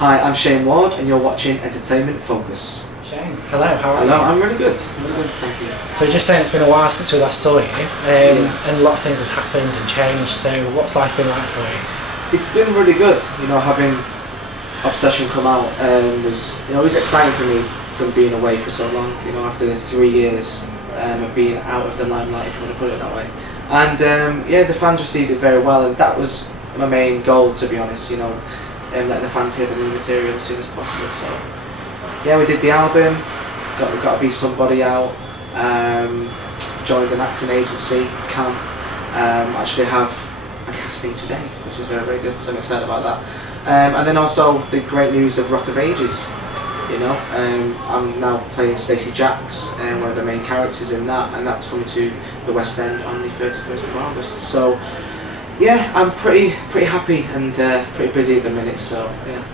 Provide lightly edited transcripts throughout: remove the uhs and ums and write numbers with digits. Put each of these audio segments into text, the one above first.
Hi, I'm Shayne Ward and you're watching Entertainment Focus. Shayne, hello, how are you? Hello, I'm really good. Really good, thank you. So you're just saying it's been a while since we last saw you, and a lot of things have happened and changed, so what's life been like for you? It's been really good. Having Obsession come out was it was exciting for me from being away for so long, after the 3 years of being out of the limelight, if you want to put it that way. And the fans received it very well, and that was my main goal, to be honest, letting the fans hear the new material as soon as possible. So yeah, we did the album, got to Be Somebody out, joined an acting agency, Camp, actually have a casting today, which is very, very good, so I'm excited about that. And then also the great news of Rock of Ages, I'm now playing Stacey Jacks, one of the main characters in that, and that's coming to the West End on the 31st of August. So yeah, I'm pretty happy and pretty busy at the minute, so yeah.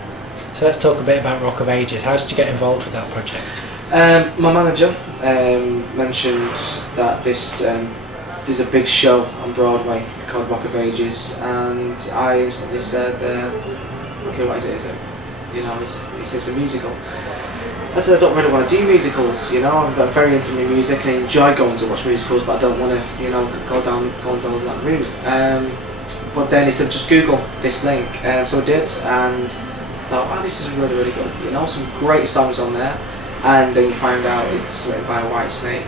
So let's talk a bit about Rock of Ages. How did you get involved with that project? My manager mentioned that there's a big show on Broadway called Rock of Ages, and I instantly said, okay, what is it? He says it's a musical. I said I don't really want to do musicals, I'm very into my music, I enjoy going to watch musicals, but I don't want to, go down that route. But then he said just Google this link, so I did, and I thought, wow, this is really, really good, some great songs on there, and then you find out it's written by a white snake,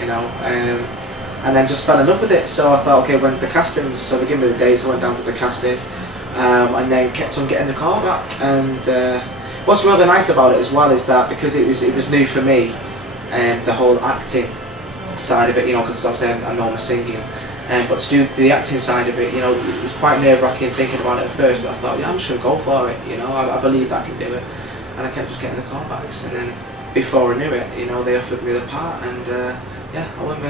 and then just fell in love with it. So I thought, okay, when's the castings? So they gave me the dates, I went down to the casting, and then kept on getting the call back. And what's really nice about it as well is that because it was new for me, the whole acting side of it, because obviously I know my singing, but to do the acting side of it, it was quite nerve-wracking thinking about it at first, but I thought, yeah, I'm just going to go for it, I believe that I can do it, and I kept just getting the callbacks, and then before I knew it, they offered me the part, and I went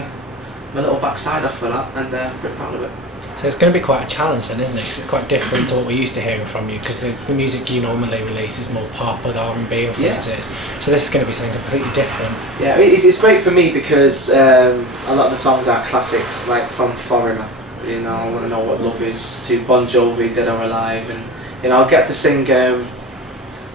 my little backside off for that, and pretty proud of it. So it's going to be quite a challenge then, isn't it? Because it's quite different to what we're used to hearing from you, because the music you normally release is more pop with R&B influences. Yeah. So this is going to be something completely different. Yeah, it's great for me because a lot of the songs are classics, like from Foreigner, I Want to Know What Love Is, to Bon Jovi, Dead or Alive, and I'll get to sing,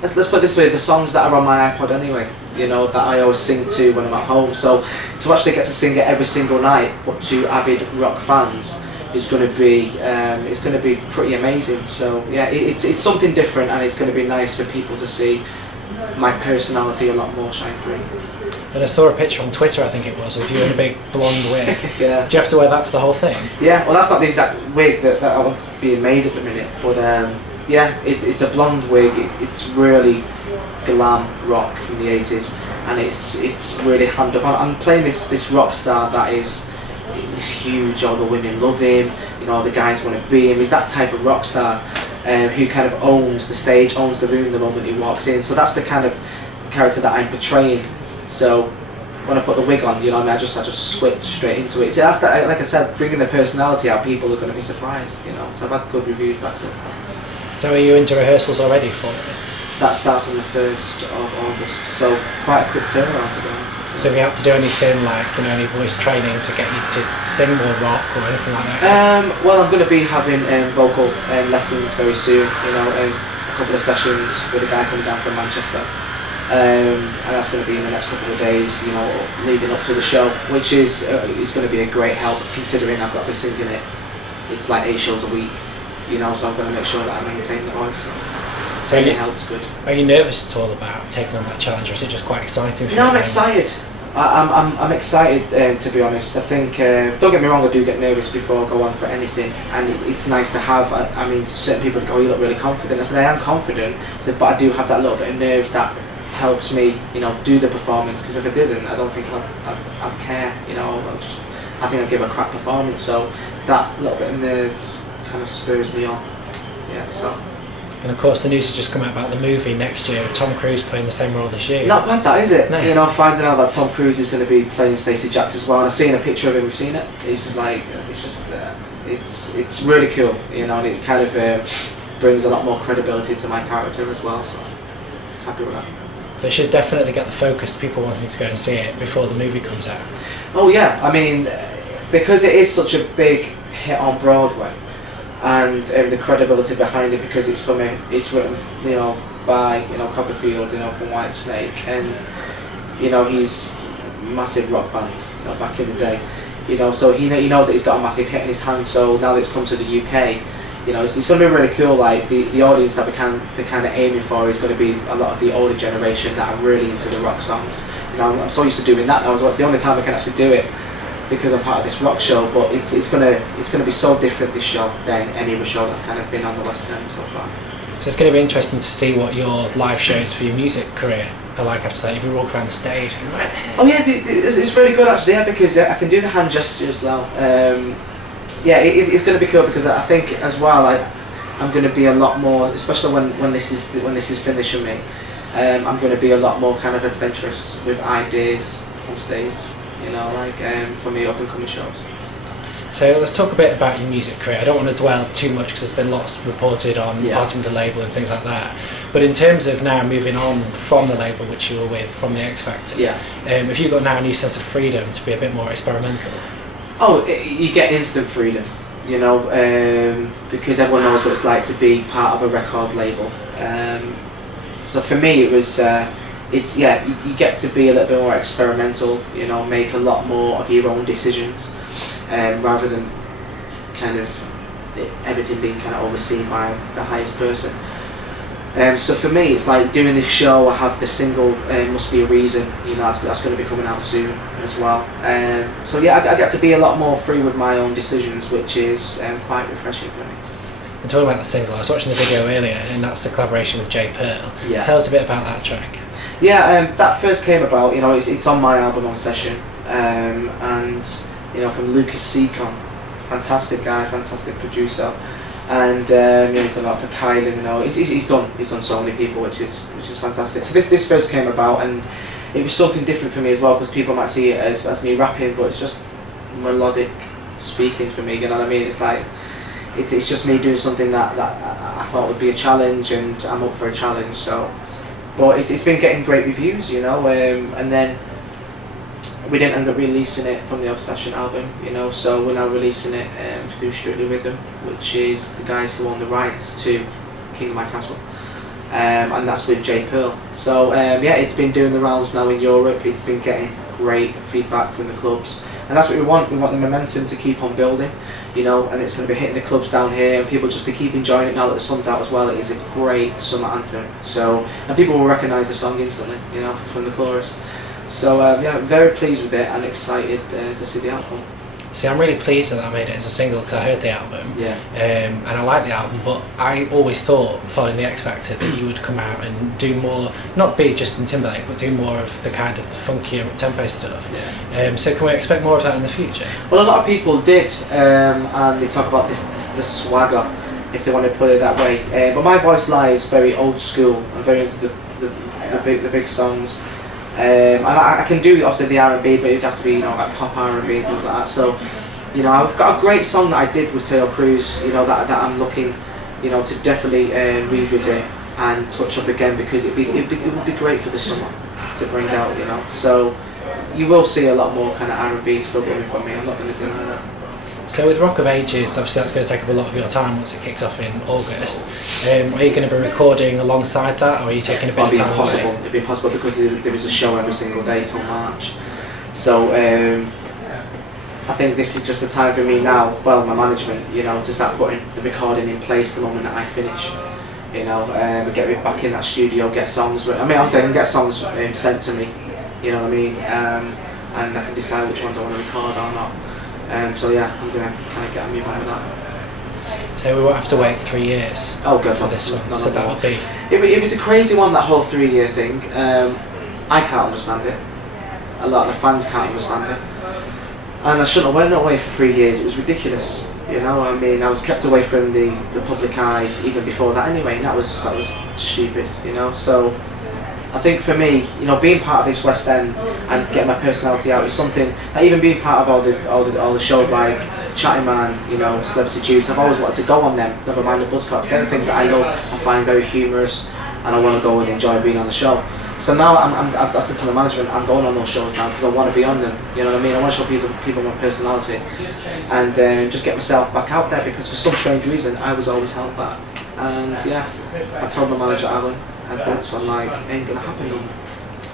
let's put it this way, the songs that are on my iPod anyway, that I always sing to when I'm at home. So to actually get to sing it every single night, but to avid rock fans, is going to be pretty amazing. So yeah, it's something different, and it's going to be nice for people to see my personality a lot more shine through. And I saw a picture on Twitter, I think it was, with you in a big blonde wig. Yeah. Do you have to wear that for the whole thing? Yeah, well that's not the exact wig that I want being made at the minute, but yeah, it's a blonde wig. It's really glam rock from the 80s, and it's really hammed up. I'm playing this rock star that is huge. All the women love him. The guys want to be him. He's that type of rock star who kind of owns the stage, owns the room the moment he walks in. So that's the kind of character that I'm portraying. So when I put the wig on, I just switch straight into it. So that's that. Like I said, bringing the personality out, people are going to be surprised. So I've had good reviews back so far. So are you into rehearsals already for it? That starts on the 1st of August, so quite a quick turnaround, to be honest. So have you had to do anything like, any voice training to get you to sing more rock or anything like that? Well, I'm going to be having vocal lessons very soon, a couple of sessions with a guy coming down from Manchester. And that's going to be in the next couple of days, leading up to the show, which is going to be a great help, considering I've got to be singing it. It's like 8 shows a week, so I'm going to make sure that I maintain the voice. So it helps good. Are you nervous at all about taking on that challenge, or is it just quite exciting for you? No, I'm excited. I'm excited, to be honest. I think, don't get me wrong, I do get nervous before I go on for anything, and it's nice to have. I mean, certain people go, you look really confident. I said, I am confident, but I do have that little bit of nerves that helps me, do the performance, because if I didn't, I don't think I'd care, I think I'd give a crap performance, so that little bit of nerves kind of spurs me on. Yeah, so. And of course the news has just come out about the movie next year with Tom Cruise playing the same role as you. Not bad that, is it? No. Finding out that Tom Cruise is going to be playing Stacey Jacks as well, and I've seen a picture of him, we've seen it, it's really cool, and it kind of brings a lot more credibility to my character as well, so happy with that. But it should definitely get the focus, people wanting to go and see it before the movie comes out. Oh yeah, I mean, because it is such a big hit on Broadway, and the credibility behind it, because it's written, by, you know, Copperfield, you know, from White Snake, and you know, he's massive rock band, you know, back in the day, you know, so he knows that he's got a massive hit in his hand. So now that it's come to the UK, you know, it's going to be really cool. Like the audience that they're kind of aiming for is going to be a lot of the older generation that are really into the rock songs. You know, I'm so used to doing that now as well. It's the only time I can actually do it because I'm part of this rock show. But it's gonna be so different, this show, than any other show that's kind of been on the West End so far. So it's going to be interesting to see what your live shows for your music career are like after that. If you walk around the stage. Oh yeah, it's really good actually. Yeah, because I can do the hand gestures now. Yeah, it's going to be cool because I think as well I'm going to be a lot more, especially when this is finished for me. I'm going to be a lot more kind of adventurous with ideas on stage. You know, like for me up and coming shows. So let's talk a bit about your music career. I don't want to dwell too much because there's been lots reported on parting with the label and things like that. But in terms of now moving on from the label which you were with, from the X Factor, have you got now a new sense of freedom to be a bit more experimental? Oh, you get instant freedom, you know, because everyone knows what it's like to be part of a record label. So for me, it was, you get to be a little bit more experimental, you know, make a lot more of your own decisions, rather than kind of everything being kind of overseen by the highest person. So for me, it's like doing this show. I have the single "Must Be a Reason," you know, that's going to be coming out soon as well. So yeah, I get to be a lot more free with my own decisions, which is quite refreshing for me. And talking about the single, I was watching the video earlier, and that's the collaboration with J Pearl. Yeah. Tell us a bit about that track. Yeah, that first came about. You know, it's on my album On Session, and you know, from Lucas Seacon, fantastic guy, fantastic producer. And he's done a lot for Kylie, you know. He's done so many people, which is fantastic. So this first came about, and it was something different for me as well, because people might see it as me rapping, but it's just melodic speaking for me. You know what I mean? It's like it's just me doing something that I thought would be a challenge, and I'm up for a challenge. So, but it's been getting great reviews, you know. And then we didn't end up releasing it from the Obsession album, you know, so we're now releasing it through Strictly Rhythm, which is the guys who own the rights to King of My Castle, and that's with J Pearl. So it's been doing the rounds now in Europe. It's been getting great feedback from the clubs, and that's what we want. We want the momentum to keep on building, you know, and it's going to be hitting the clubs down here, and people just to keep enjoying it now that the sun's out as well. It is a great summer anthem, so, and people will recognise the song instantly, you know, from the chorus. So very pleased with it and excited to see the album. See, I'm really pleased that I made it as a single because I heard the album, and I like the album. But I always thought, following the X Factor, that you would come out and do more, not be Justin Timberlake, but do more of the kind of the funkier tempo stuff. Yeah. So can we expect more of that in the future? Well, a lot of people did, and they talk about the swagger, if they want to put it that way. But my voice lies very old school. I'm very into the big songs. And I can do obviously the R&B, but it'd have to be, you know, like pop R&B and things like that. So, you know, I've got a great song that I did with Taylor Cruz, you know, that I'm looking, you know, to definitely revisit and touch up again, because it would be great for the summer to bring out, you know. So you will see a lot more kind of R&B still coming from me. I'm not going to do that. So with Rock of Ages, obviously that's going to take up a lot of your time once it kicks off in August. Are you going to be recording alongside that, or are you taking a bit of time away? It'd be impossible because there is a show every single day till March. So I think this is just the time for me now, well, my management, you know, to start putting the recording in place the moment that I finish. You know, get me back in that studio, get songs. I mean, obviously I can get songs sent to me, you know what I mean, and I can decide which ones I want to record or not. So yeah, I'm going to kind of get a move on with that. So we won't have to wait 3 years for this one, no, so no, that'll be... It was a crazy one, that whole 3-year thing. I can't understand it. A lot of the fans can't understand it. And I shouldn't have went away for 3 years. It was ridiculous, you know. I mean, I was kept away from the public eye even before that anyway, and that was stupid, you know. So I think for me, you know, being part of this West End and getting my personality out is something. Like even being part of all the shows like Chatting Man, you know, Celebrity Juice. I've always wanted to go on them. Never mind the Buzzcocks. They're the things that I love. I find very humorous, and I want to go and enjoy being on the show. So now I said to the management, I'm going on those shows now because I want to be on them. You know what I mean? I want to show people my personality, and just get myself back out there, because for some strange reason I was always held back. And yeah, I told my manager Alan, and that's I'm like, ain't gonna happen no more.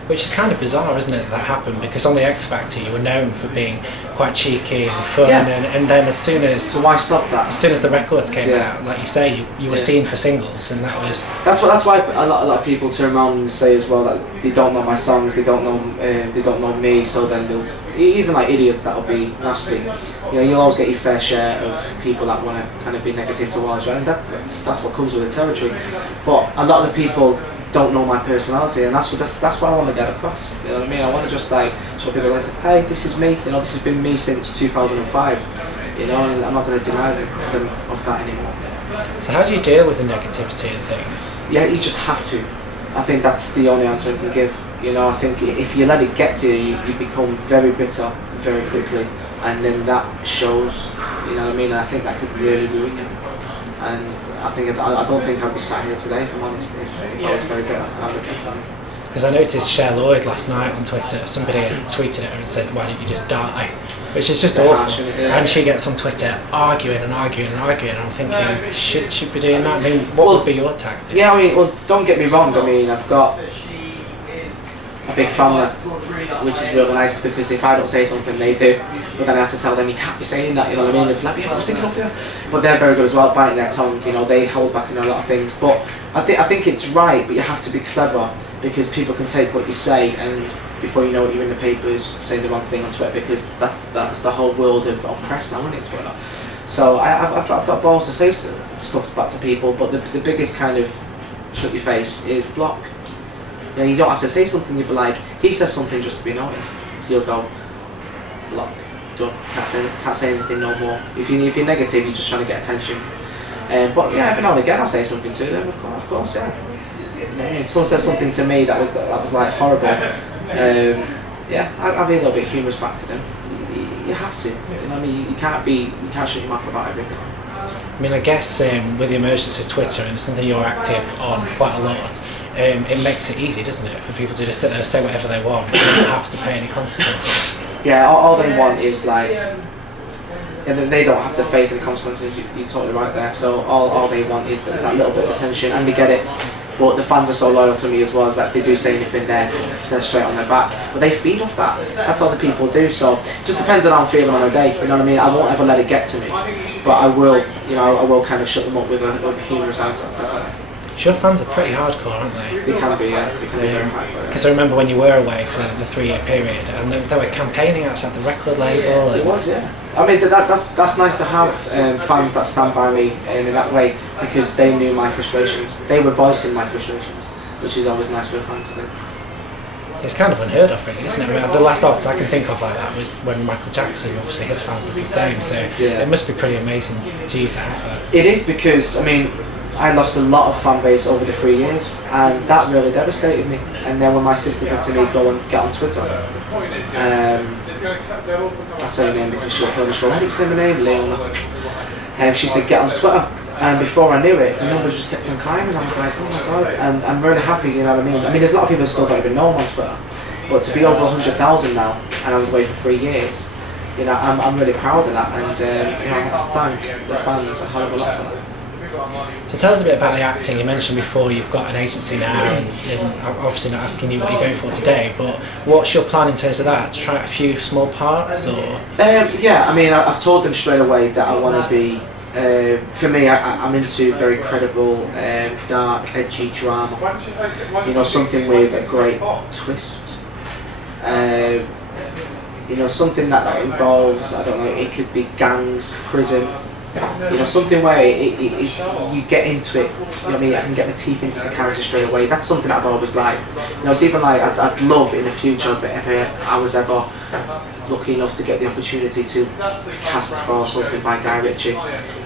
Which is kind of bizarre, isn't it, that happened? Because on the X Factor you were known for being quite cheeky and fun, and then as soon as... So why stop that? As soon as the records came out, like you say, you were seen for singles, and that was... That's why a lot of people turn around and say as well that they don't know my songs, they don't know me, so then they'll... Even like idiots that'll be nasty. You know, you'll always get your fair share of people that want to kind of be negative towards you, and that's what comes with the territory. But a lot of the people don't know my personality, and that's what I want to get across. You know what I mean? I want to just like show people like, hey, this is me. You know, this has been me since 2005. You know, and I'm not going to deny them of that anymore. So how do you deal with the negativity and things? Yeah, you just have to. I think that's the only answer I can give. You know, I think if you let it get to you, you become very bitter very quickly, and then that shows. You know what I mean? And I think that could really ruin you. And I don't think I'd be sat here today, if I'm honest, if I was very bitter at the time. Because I noticed Shayne Ward last night on Twitter, somebody had tweeted at her and said, why don't you just die? Which is just awful. And she gets on Twitter arguing, and I'm thinking, should she be doing that? I mean, what would be your tactic? Yeah, I mean, well, don't get me wrong, I mean, I've got a big family, which is really nice, because if I don't say something, they do. But then I have to tell them, you can't be saying that, you know what I mean? They're like, yeah, I was thinking of you. But they're very good as well, biting their tongue, you know, they hold back in a lot of things. But I think it's right, but you have to be clever, because people can take what you say, and before you know it, you're in the papers saying the wrong thing on Twitter, because that's the whole world of press now, isn't it, Twitter? So I've got balls to say stuff back to people, but the biggest kind of shut your face is block. You know, you don't have to say something, you'll be like, he says something just to be noticed. So you'll go, block, done, can't say anything no more. If you're negative, you're just trying to get attention. But yeah, every now and again I'll say something to them, of course, yeah. You know, if someone says something to me that was like horrible, yeah, I'll be a little bit humorous back to them. You have to, you know what I mean? You can't shut your mouth about everything. I mean, I guess with the emergence of Twitter, and it's something you're active on quite a lot, it makes it easy, doesn't it, for people to just sit there and say whatever they want, but they don't have to pay any consequences. Yeah, all they want is like, and they don't have to face any consequences. You're totally right there. So all they want is that little bit of attention, and they get it. But the fans are so loyal to me as well, as that they do say anything, they're straight on their back. But they feed off that. That's all the people do. So it just depends on how I'm feeling on a day. You know what I mean? I won't ever let it get to me, but I will kind of shut them up with a humorous answer. Your fans are pretty hardcore, aren't they? They can be, yeah. They can be very hardcore. Because I remember when you were away for the 3-year period, and they were campaigning outside the record label. It was, yeah. I mean, that's nice to have fans that stand by me in that way, because they knew my frustrations. They were voicing my frustrations, which is always nice for a fan to do. It's kind of unheard of, really, isn't it? I mean, the last artist I can think of like that was when Michael Jackson, obviously his fans did the same, so it must be pretty amazing to you to have that. It is, because, I mean, I lost a lot of fan base over the 3 years, and that really devastated me. And then when my sister said to me, go and get on Twitter, I say her name because she'll tell me, why did you say my name, Leona? She said, get on Twitter. And before I knew it, the numbers just kept on climbing. I was like, oh my god, and I'm really happy, you know what I mean? I mean, there's a lot of people who still don't even know I'm on Twitter, but to be over 100,000 now, and I was away for 3 years, you know, I'm really proud of that, and you know, I thank the fans a hell of a lot for that. So tell us a bit about the acting. You mentioned before you've got an agency now, and I'm obviously not asking you what you're going for today, but what's your plan in terms of that? To try out a few small parts, or? Yeah, I mean, I've told them straight away that I want to be, for me, I'm into very credible, dark, edgy drama. You know, something with a great twist. You know, something that involves, I don't know, it could be gangs, prison. You know, something where you get into it, you know what I mean, I can get my teeth into the character straight away. That's something that I've always liked. You know, it's even like, I'd love in the future if I was ever lucky enough to get the opportunity to cast for something by Guy Ritchie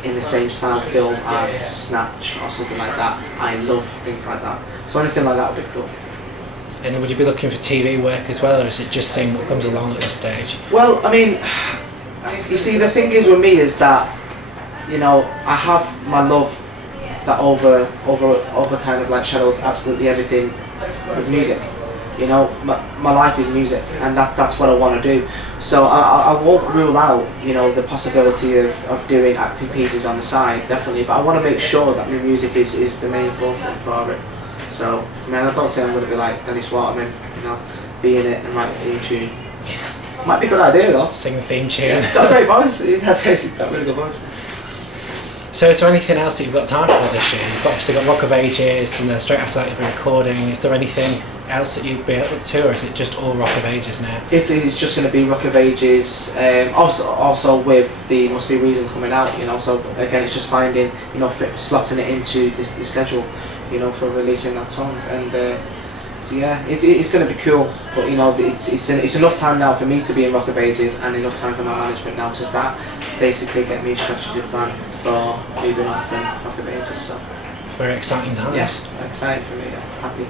in the same style film as Snatch or something like that. I love things like that. So anything like that would be cool. And would you be looking for TV work as well, or is it just seeing what comes along at this stage? Well, I mean, you see, the thing is with me is that, you know, I have my love that over kind of like shadows absolutely everything with music. You know, my life is music, and that's what I want to do. So I won't rule out, you know, the possibility of doing acting pieces on the side, definitely. But I want to make sure that my music is the main forefront for it. So I mean, I don't say I'm going to be like Dennis Waterman, you know, be in it and write the theme tune. Might be a good idea though. Sing the theme tune. Yeah, he's got a great voice. He's got a really good voice. So is there anything else that you've got time for this year? You've obviously got Rock of Ages, and then straight after that you'll be recording. Is there anything else that you'd be up to, or is it just all Rock of Ages now? It's just going to be Rock of Ages. Also with the Must Be a Reason coming out, you know. So again, it's just finding, you know, slotting it into the schedule, you know, for releasing that song. And so yeah, it's going to be cool. But you know, it's enough time now for me to be in Rock of Ages, and enough time for my management now to start basically get me a strategy plan for moving on from Rock of Ages. So very exciting times. Yes, excited for me. Yeah, happy.